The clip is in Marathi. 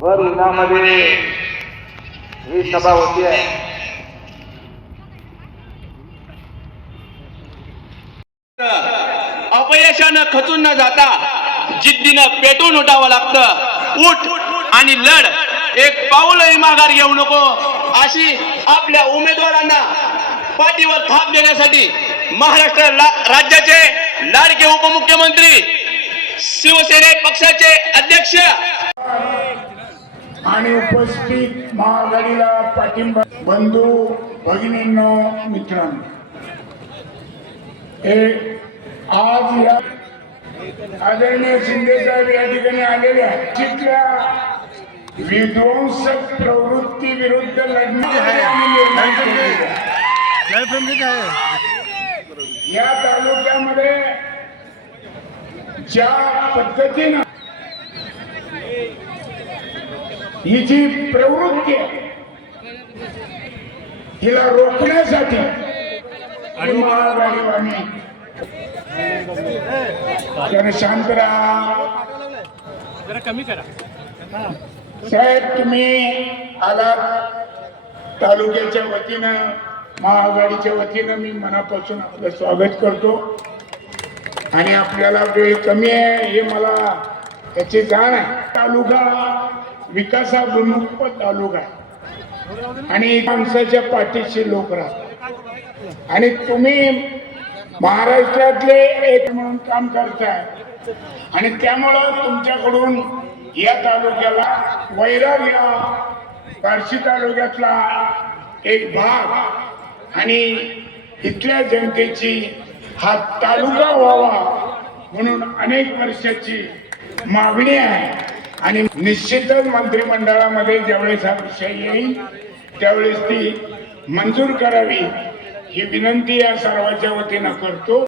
भर उन्हामध्ये ही सभा होती आहे। अपयशानं खचून न जाता जिद्दीनं पेटून उठावं लागतं। उठ आणि लढ, एक पाऊलही माघार घेऊ नको, अशी आपल्या उमेदवारांना पाठीवर थाप देण्यासाठी महाराष्ट्र राज्याचे लाडके उपमुख्यमंत्री, शिवसेना पक्षाचे अध्यक्ष आणि उपस्थित महाआघाडीला पाठिंबा बंधू भगिनींनो, मित्रांनो, आज या आदरणीय शिंदे साहेब या ठिकाणी आलेले आहेत। तिथल्या विध्वंसक प्रवृत्ती विरुद्ध लढण्यासाठी आम्ही निर्णय घेतलेला आहे। या तालुक्यामध्ये ज्या पद्धतीनं ही जी प्रवृत्ती आहे हिला रोखण्यासाठी महाआघाडीवाणी जरा शांत राहा, जरा कमी करा साहेब। तुम्ही आलात तालुक्याच्या वतीनं, महाआघाडीच्या वतीनं मी मनापासून आपलं स्वागत करतो। आणि आपल्याला वेळ कमी आहे हे मला याची जाण आहे। तालुका विकासाभिमुख तालुका आहे आणि माणसाच्या पाठीशी लोक राहतात आणि तुम्ही महाराष्ट्रातले एक म्हणून काम करताय आणि त्यामुळं तुमच्याकडून या तालुक्याला वैराग्य, बार्शी तालुक्यातला एक भाग आणि इथल्या जनतेची हा तालुका व्हावा म्हणून अनेक वर्षाची मागणी आहे। आणि निश्चितच मंत्रिमंडळामध्ये ज्यावेळेस हा विषय येईल त्यावेळेस ती मंजूर करावी ही विनंती या सर्वांच्या वतीनं करतो।